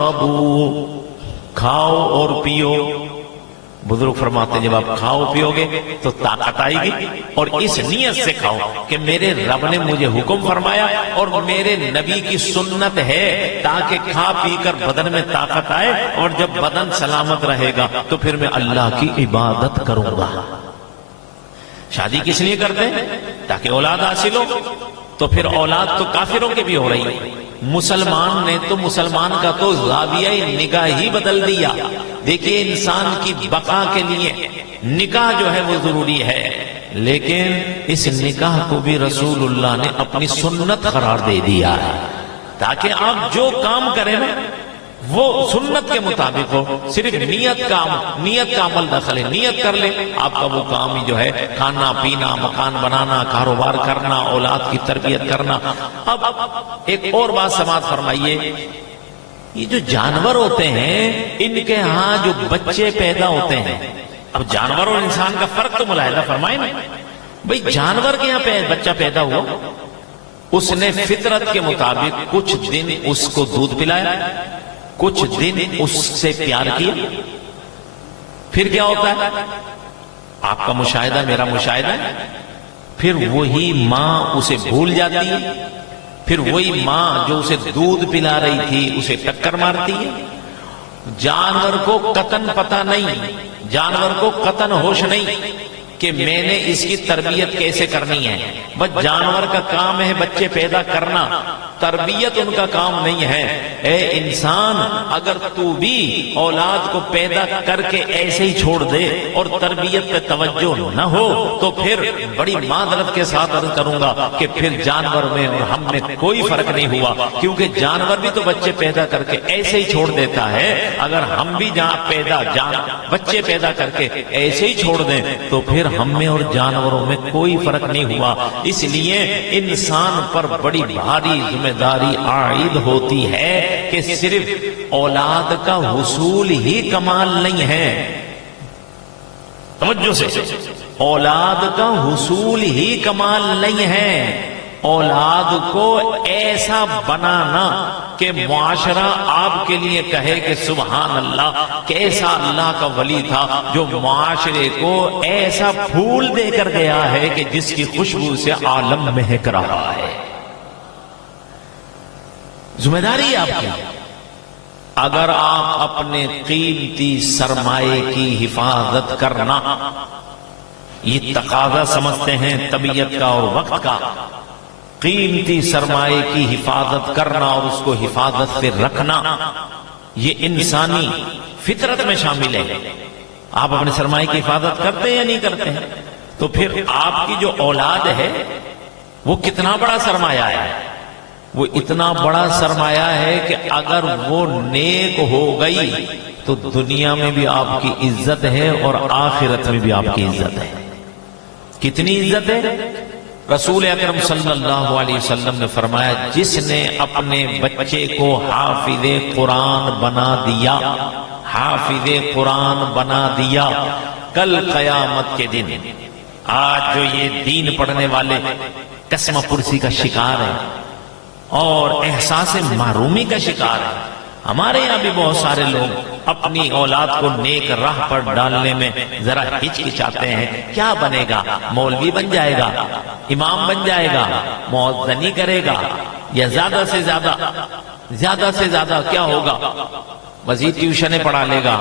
ابو کھاؤ اور پیو. بزرگ فرماتے ہیں جب آپ کھاؤ پیو گے تو طاقت آئے گی، اور اس نیت سے کھاؤ کہ میرے رب نے مجھے حکم فرمایا اور میرے نبی کی سنت ہے، تاکہ کھا پی کر بدن میں طاقت آئے، اور جب بدن سلامت رہے گا تو پھر میں اللہ کی عبادت کروں گا. شادی کس لیے کرتے ہیں؟ تاکہ اولاد حاصل ہو. تو پھر اولاد تو کافروں کی بھی ہو رہی ہے. مسلمان نے تو مسلمان کا تو زاویہ نگاہ ہی بدل دیا. دیکھیے انسان کی بقا کے لیے نکاح جو ہے وہ ضروری ہے، لیکن اس نکاح کو بھی رسول اللہ نے اپنی سنت قرار دے دیا ہے، تاکہ آپ جو کام کریں نا وہ سنت کے مطابق ہو. صرف نیت کا عمل داخل ہے، نیت کر لیں آپ کا وہ کام ہی جو ہے کھانا پینا، مکان بنانا، کاروبار کرنا، اولاد کی تربیت کرنا. اب ایک اور بات سماعت فرمائیے، یہ جو جانور ہوتے ہیں ان کے ہاں جو بچے پیدا ہوتے ہیں، اب جانور اور انسان کا فرق تو ملاحظہ فرمائیں نا. بھئی جانور کے یہاں بچہ پیدا ہوا، اس نے فطرت کے مطابق کچھ دن اس کو دودھ پلایا، کچھ دن اس سے پیار کیا، پھر کیا ہوتا ہے؟ آپ کا مشاہدہ میرا مشاہدہ ہے، پھر وہی ماں اسے بھول جاتی ہے، پھر وہی ماں جو اسے دودھ پلا رہی تھی اسے ٹکر مارتی ہے. جانور کو قطعاً پتہ نہیں، جانور کو قطعاً ہوش نہیں کہ میں نے اس کی تربیت کیسے کرنی ہے. بس جانور کا کام ہے بچے پیدا کرنا، تربیت ان کا کام نہیں ہے. اے انسان، اگر تو بھی اولاد کو پیدا کر کے ایسے ہی چھوڑ دے اور تربیت پہ توجہ نہ ہو تو پھر بڑی معذرت کے ساتھ عرض کروں گا کہ پھر جانور میں اور ہم میں کوئی فرق نہیں ہوا، کیونکہ جانور بھی تو بچے پیدا کر کے ایسے ہی چھوڑ دیتا ہے. اگر ہم بھی بچے پیدا کر کے ایسے ہی چھوڑ دیں تو پھر ہم میں اور جانوروں میں کوئی فرق نہیں ہوا. اس لیے انسان پر بڑی بھاری ذمہ داری عائد ہوتی ہے کہ صرف اولاد کا حصول ہی کمال نہیں ہے. توجہ سے، اولاد کا حصول ہی کمال نہیں ہے، اولاد کو ایسا بنانا کہ معاشرہ آپ کے لیے کہے کہ سبحان اللہ، کیسا اللہ کا ولی تھا جو معاشرے کو ایسا پھول دے کر گیا ہے کہ جس کی خوشبو سے عالم مہک رہا ہے. ذمہ داری آپ کی. اگر آپ اپنے قیمتی سرمائے کی حفاظت کرنا یہ تقاضا سمجھتے ہیں طبیعت کا اور وقت کا، قیمتی سرمائے کی حفاظت کرنا اور اس کو حفاظت سے رکھنا یہ انسانی فطرت میں شامل ہے. آپ اپنے سرمائے کی حفاظت کرتے ہیں یا نہیں کرتے ہیں؟ تو پھر آپ کی جو اولاد ہے وہ کتنا بڑا سرمایہ ہے. وہ اتنا بڑا سرمایہ ہے کہ اگر وہ نیک ہو گئی تو دنیا میں بھی آپ کی عزت ہے اور آخرت میں بھی آپ کی عزت ہے. کتنی عزت ہے؟ رسول اکرم صلی اللہ علیہ وسلم نے فرمایا، جس نے اپنے بچے کو حافظ قرآن بنا دیا، حافظ قرآن بنا دیا، کل قیامت کے دن، آج جو یہ دین پڑھنے والے قسم پرسی کا شکار ہے اور احساس محرومی کا شکار ہے. ہمارے یہاں بھی بہت سارے لوگ اپنی اولاد کو نیک راہ پر ڈالنے میں ذرا ہچکچاتے ہیں. کیا بنے گا؟ مولوی بن جائے گا، امام بن جائے گا، مؤذنی کرے گا، یا زیادہ سے زیادہ کیا ہوگا؟ مزید ٹیوشنیں پڑھا لے گا،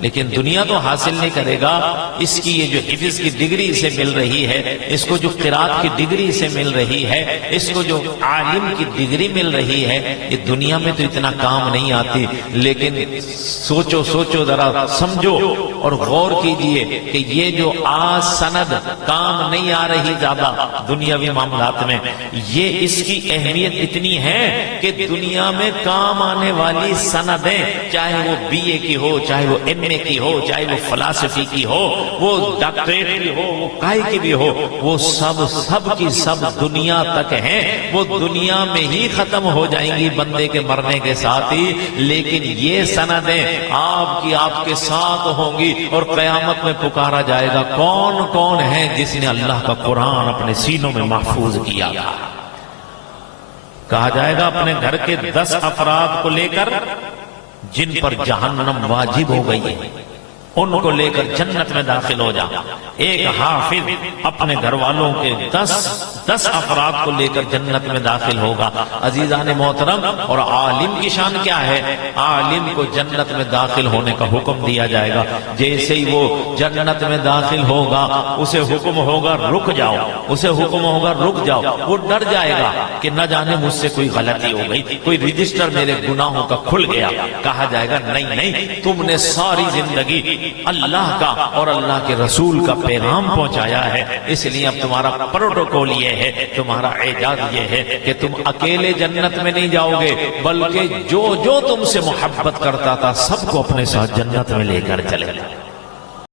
لیکن دنیا تو حاصل نہیں کرے گا. اس کی یہ جو حفظ کی ڈگری اسے مل رہی ہے، اس کو جو قرات کی ڈگری اسے مل رہی ہے، اس کو جو عالم کی ڈگری مل رہی ہے، یہ دنیا میں تو اتنا کام نہیں آتی. لیکن سوچو ذرا سمجھو اور غور کیجئے کہ یہ جو آج سند کام نہیں آ رہی زیادہ دنیاوی معاملات میں، یہ اس کی اہمیت اتنی ہے کہ دنیا میں کام آنے والی سندیں، چاہے وہ BA کی ہو، چاہے وہ MA کی ہو، چاہے وہ فلسفی کی ہو، وہ ڈاکٹریٹ کی ہو، وہ کائی کی بھی ہو، وہ سب کی سب دنیا تک ہیں. وہ دنیا میں ہی ختم ہو جائیں گی بندے کے مرنے کے ساتھ ہی، لیکن یہ سندیں آپ کے ساتھ ہوں گی اور قیامت میں پکارا جائے گا کون ہے جس نے اللہ کا قرآن اپنے سینوں میں محفوظ کیا تھا. کہا جائے گا اپنے گھر کے 10 افراد کو لے کر جن پر جہنم واجب ہو گئی ہے ان کو لے کر جنت میں داخل ہو جا. ایک حافظ اپنے گھر والوں کے 10 افراد کو لے کر جنت میں داخل ہوگا. عزیزان محترم، اور عالم کی شان کیا ہے؟ عالم کو جنت میں داخل ہونے کا حکم دیا جائے گا. جیسے ہی وہ جنت میں داخل ہوگا اسے حکم ہوگا رک جاؤ، اسے حکم ہوگا رک جاؤ. وہ ڈر جائے گا کہ نہ جانے مجھ سے کوئی غلطی ہو گئی، کوئی رجسٹر میرے گناہوں کا کھل گیا. کہا جائے گا نہیں، تم نے ساری زندگی اللہ کا اور اللہ کے رسول کا پیغام پہنچایا ہے، اس لیے اب تمہارا پروٹوکول یہ ہے، تمہارا اعجاز یہ ہے کہ تم اکیلے جنت میں نہیں جاؤ گے، بلکہ جو تم سے محبت کرتا تھا سب کو اپنے ساتھ جنت میں لے کر چلے.